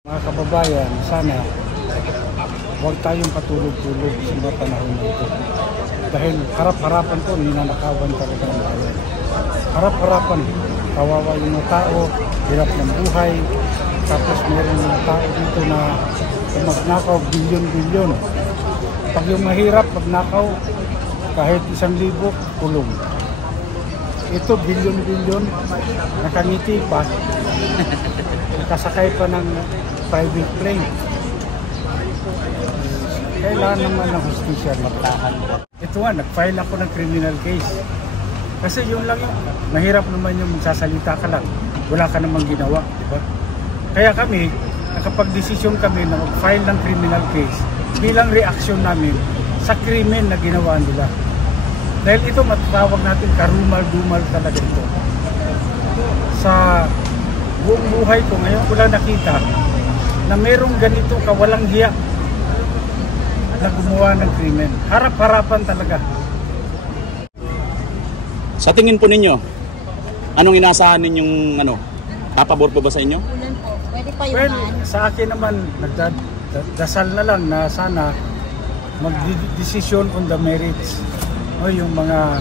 Mga kababayan, sana huwag tayong patulog-tulog sa mga panahon na ito. Dahil harap-harapan ko, ninanakawan talaga ng bayan. Harap-harapan, kawawa yung mga tao, hirap ng buhay, tapos meron mga tao dito na magnakaw bilyon-bilyon. Pag yung mahirap, magnakaw, kahit 1,000, kulong. Ito, bilyon-bilyon, nakangiti pa, nakasakay pa ng private plane. Kailangan naman ng hustisya magtahan. Ito nga, nag-file ako ng criminal case. Kasi yun lang yun. Mahirap naman yung magsasalita ka lang. Wala ka namang ginawa, di ba? Kaya kami, nakapag-desisyon kami na mag-file ng criminal case bilang reaksyon namin sa krimen na ginawa nila. Dahil ito, matawag natin karumal-dumal talaga ito. Sa buong buhay ko, ngayon ko lang nakita na merong ganito kawalang hiya na gumawa ng krimen. Harap-harapan talaga. Sa tingin po ninyo, anong inaasahan ninyong papabor po ba sa inyo? Pwede pa yung Well, sa akin naman, nagdasal na lang na sana mag-decision on the merits. O yung mga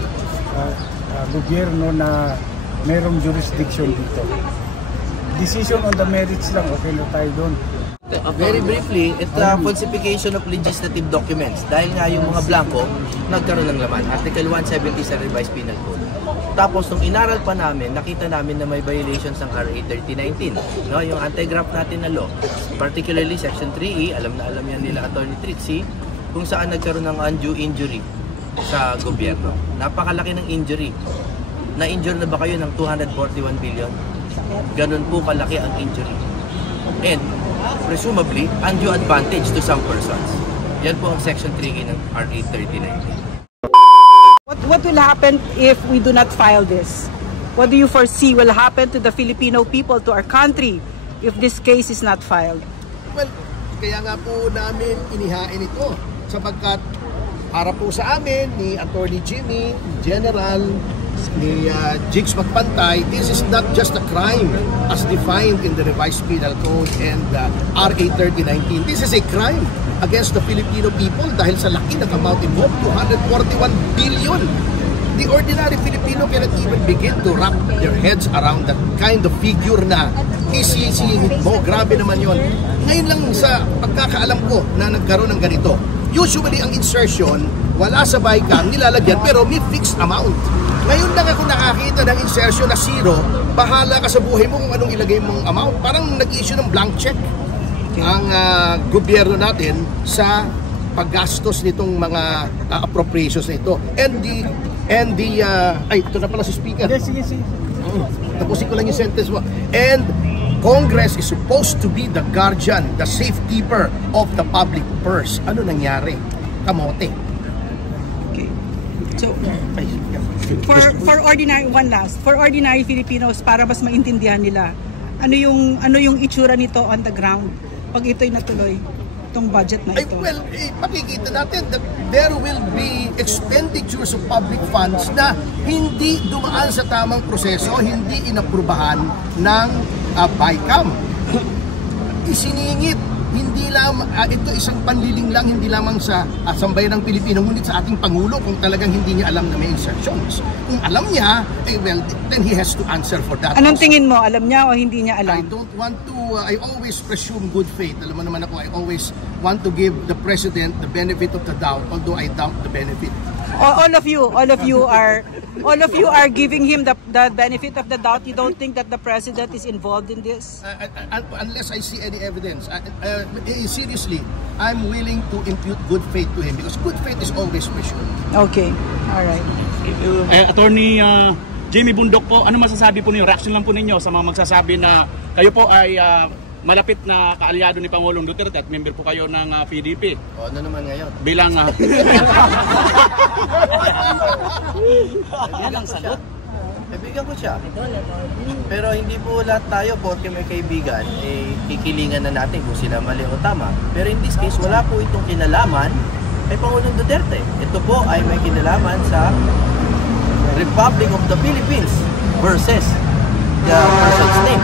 gobyerno na merong jurisdiction dito. Decision on the merits lang, okay na tayo doon. Very briefly, ito ang falsification of legislative documents. Dahil nga yung mga blanco, nagkaroon ng laman. Article 170 sa Revised Penal Code. Tapos, nung inaral pa namin, nakita namin na may violations ng RA 3019. No? Yung anti-graft natin na law. Particularly Section 3E, alam yan nila Attorney Trixie, kung saan nagkaroon ng undue injury sa gobyerno. Napakalaki ng injury. Na-injure na ba kayo ng 241 billion? Ganun po kalaki ang injury. And, presumably, undue advantage to some persons. Yan po ang Section 3E ng RA 3019. What will happen if we do not file this? What do you foresee will happen to the Filipino people, to our country, if this case is not filed? Well, kaya nga po namin inihain ito sapagkat harap po sa amin ni Attorney Jimmy, General, ni Jigs Magpantay, this is not just a crime as defined in the Revised Penal Code and RA 3019. This is a crime against the Filipino people dahil sa laki ng amount involved, 241 billion. The ordinary Filipino cannot even begin to wrap their heads around that kind of figure na isisingit mo. Grabe naman yon. Ngayon lang sa pagkakaalam ko na nagkaroon ng ganito. Usually ang insertion, wala sa BICAM, nilalagyan pero may fixed amount. Ngayon lang ako nakakita ng insertion na zero, bahala ka sa buhay mo kung anong ilagay mong amount. Parang nag-issue ng blank check ang gobyerno natin sa paggastos nitong mga appropriations na ito. And the ay, ito na pala si Speaker. Sige. Tapusin ko lang yung sentence mo. And Congress is supposed to be the guardian, the safekeeper of the public purse. Ano nangyari? Kamote. Okay. So, for ordinary Filipinos, para mas maintindihan nila, ano yung itsura nito on the ground pag ito'y natuloy, itong budget na ito? Well, makikita natin that there will be expenditures of public funds na hindi dumaan sa tamang proseso, hindi inaprubahan ng BICAM. Isiningit, hindi lang, ito isang panliling lang, hindi lamang sa sambayan ng Pilipino, ngunit sa ating Pangulo kung talagang hindi niya alam na may insertions. Kung alam niya, well, then he has to answer for that. Anong tingin mo? Alam niya o hindi niya alam? I don't want to, I always presume good faith. Alam mo naman ako, I always want to give the President the benefit of the doubt, although I doubt the benefit. All of you are giving him the benefit of the doubt. You don't think that the President is involved in this? Unless I see any evidence. Seriously, I'm willing to impute good faith to him because good faith is always presumed. Okay, all right. Attorney Jamie Bundok po, ano masasabi po ninyo? Reaction lang po ninyo sa mga magsasabi na kayo po ay malapit na kaalyado ni Pangulong Duterte at member po kayo ng PDP. O, ano naman ngayon? Bilang Yan ang sagot. Kaibigan ko siya. Pero hindi po lahat tayo, porque may kaibigan, kikilingan na natin kung sila mali o tama. Pero in this case, wala po itong kinalaman kay Pangulong Duterte. Ito po ay may kinalaman sa Republic of the Philippines versus the person's name.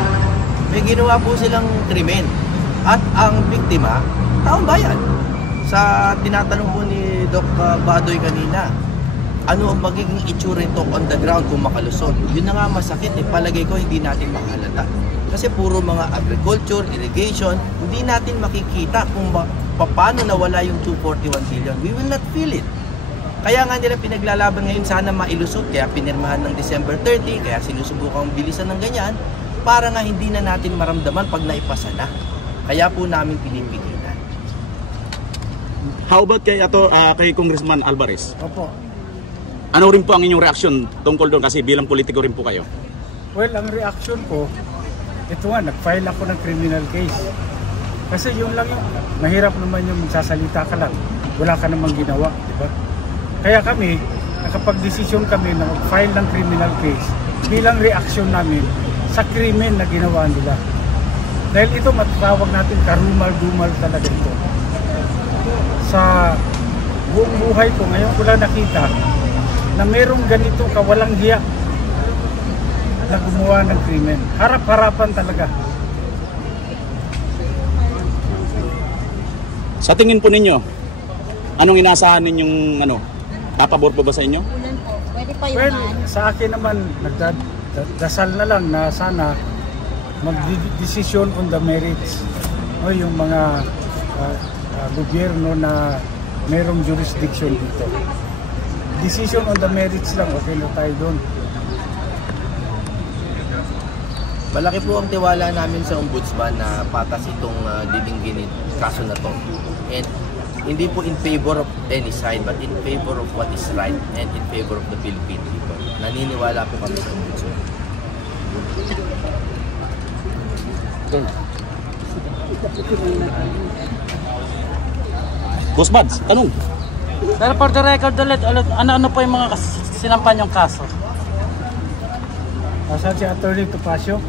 May ginawa po silang krimen. At ang biktima, taong bayan. Sa tinatanong po ni Doc Badoy kanina, ano ang magiging itsura nito on the ground kung makalusot? Yun na nga masakit, palagay ko hindi natin makahalata. Kasi puro mga agriculture, irrigation, hindi natin makikita kung paano nawala yung 241 billion. We will not feel it. Kaya nga nila pinaglalaban ngayon sana mailusot, kaya pinirmahan ng December 30, kaya sinusubukang bilisan ng ganyan, para nga hindi na natin maramdaman pag naipasa na. Kaya po namin pinipigilan. How about kay Congressman Alvarez? Opo. Ano rin po ang inyong reaksyon tungkol doon kasi bilang politiko rin po kayo? Well, ang reaction ko, ito nga, nag-file ako ng criminal case. Kasi yun lang yung, mahirap naman yung magsasalita ka lang. Wala ka namang ginawa, di ba? Kaya kami, nakapag-desisyon kami na mag-file ng criminal case bilang reaksyon namin sa krimen na ginawa nila. Dahil ito, matawag natin karumal-dumal talaga ito. Sa buong buhay ko, ngayon ko lang nakita na merong ganito kawalang hiya na gumawa ng krimen. Harap-harapan talaga. Sa tingin po ninyo, anong inaasahan ninyong papabor po ba sa inyo? Pwede pa yun. Well, sa akin naman, nagdasal na lang na sana mag-decision on the merits. O yung mga gobyerno na merong jurisdiction dito. Decision on the merits lang, okay na tayo doon. Malaki po ang tiwala namin sa Ombudsman na patas itong dilinggin kaso na to. And hindi po in favor of any side, but in favor of what is right and in favor of the Philippine people. Naniniwala po kami sa Ombudsman. Boss Bads, tanong. Pero for the record ulit, ano po yung mga sinampan yung kaso? Asan si Atty. Topacio?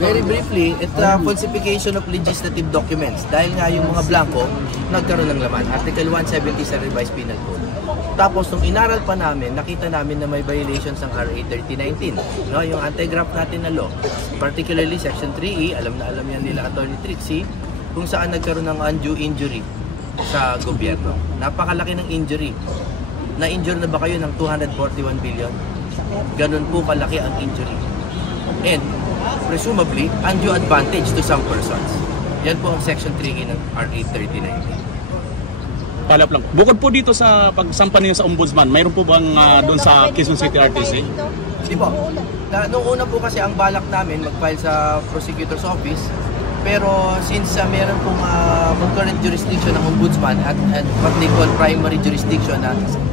Very briefly, ito falsification of legislative documents. Dahil nga yung mga blanco, nagkaroon ng laman. Article 170 sa Revised Penal Code. Tapos, nung inaral pa namin, nakita namin na may violations ng RA 3019. No, yung anti-graft natin na law. Particularly Section 3E, alam yan nila Atty. Trixie, kung saan nagkaroon ng undue injury sa gobyerno. Napakalaki ng injury. Na-injure na ba kayo ng 241 billion? Ganun po kalaki ang injury. And, presumably, undue advantage to some persons. Yan po ang Section 3E ng RA 3019. Palap lang. Bukod po dito sa pagsampa niyo sa Ombudsman, mayroon po bang doon sa Quezon City RTC? Di po. Noong una po kasi ang balak namin mag-file sa Prosecutor's Office. Pero since meron pong concurrent jurisdiction ng Ombudsman at what they call primary jurisdiction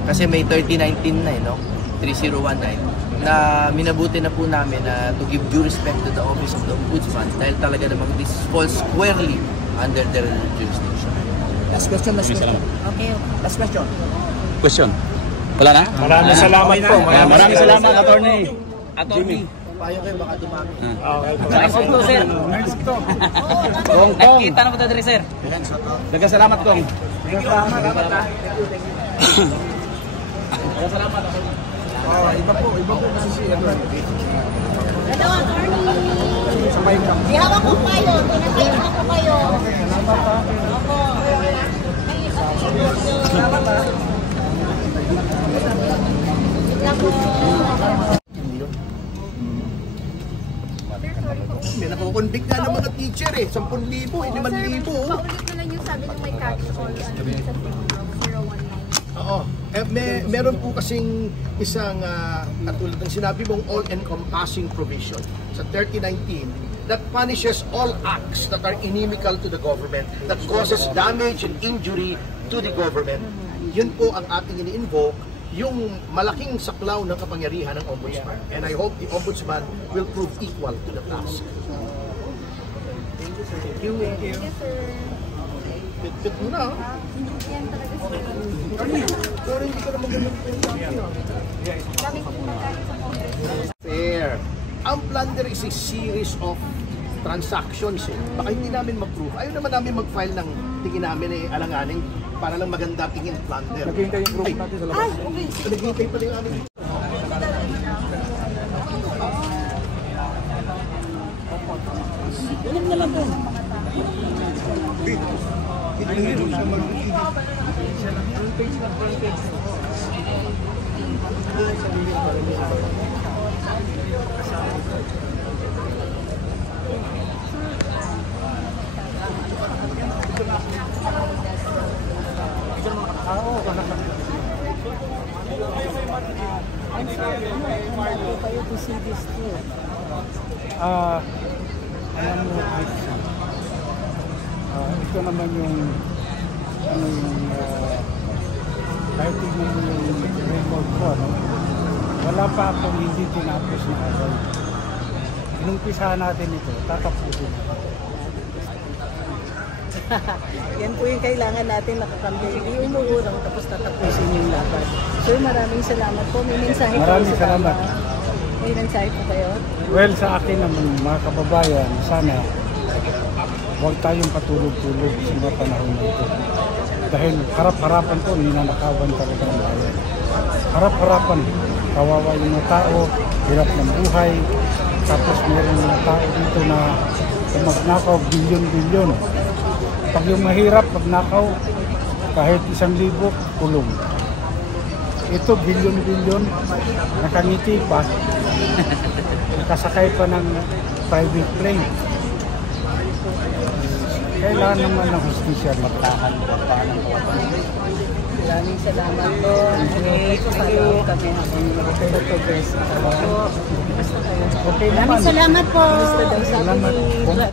kasi may 3019 na 3019 na minabuti na po namin to give due respect to the Office of the Ombudsman dahil talaga namang this falls squarely under their jurisdiction. Last question. Okay. Last question. Question. Wala na? Maraming salamat po. Maraming salamat, Attorney. Jimmy, payo kayo baka dumami. Sa to, sir. Next to. Nakikita na ko to, sir. Dagang salamat, Kong. Iba po kasi si Edward. Hello, attorney. Ihawak ko kayo. Tinatayos ako kayo. Opo. May nakukonvict na ng mga teacher 10,000, 5,000. Paulit na lang yung sabi ng may catch call sa 019. Oo. Meron po kasing isang katulad ng sinabi mong all-encompassing provision sa 3019 that punishes all acts that are inimical to the government, that causes damage and injury to the government. Yun po ang ating ini-invoke, yung malaking saklaw ng kapangyarihan ng Ombudsman. And I hope the Ombudsman will prove equal to the task. Thank you. Yes, sir. Pit mo na. Yan talaga sir. Pero hindi ka naman ganun po. Dami ko pagkain sa Congress. Fair. Ang plunder is a series of transactions. Baka hindi namin mag-prove. Ayaw naman namin mag-file ng tingin namin alanganin para lang maganda tingin plunder. Naghihintay yung proof natin sa labas. Ay, okay. Naghihintay pa rin namin. Alam mo, ito naman yung kahit tignan mo yung record ko, no? Wala pa akong hindi tinapos na agad. Inumpisahan natin ito, tatapusin. Yan po yung kailangan natin nakakampi. Hindi umuurang tapos tatapusin yung laban. So maraming salamat po. May mensahe po Maraming sa salamat. May mensahe po kayo? Well, sa akin naman, mga kababayan, sana huwag tayong patulog-tulog sa mga panahon na ito. Dahil harap-harapan po, ninanakawan talaga ang bayan. Harap-harapan, kawawa yung mga tao, hirap ng buhay, tapos meron mga tao dito na magnakaw bilyon-bilyon. Pag yung mahirap, magnakaw, kahit 1,000, kulong. Ito, bilyon-bilyon, nakangiti pa, nakasakay pa ng private plane. Kailangan naman ng hustisya magtahan pa paano. Maraming salamat po. Okay, follow kami ng progress. Okay naman. Maraming salamat po. Salamat po. Salamat.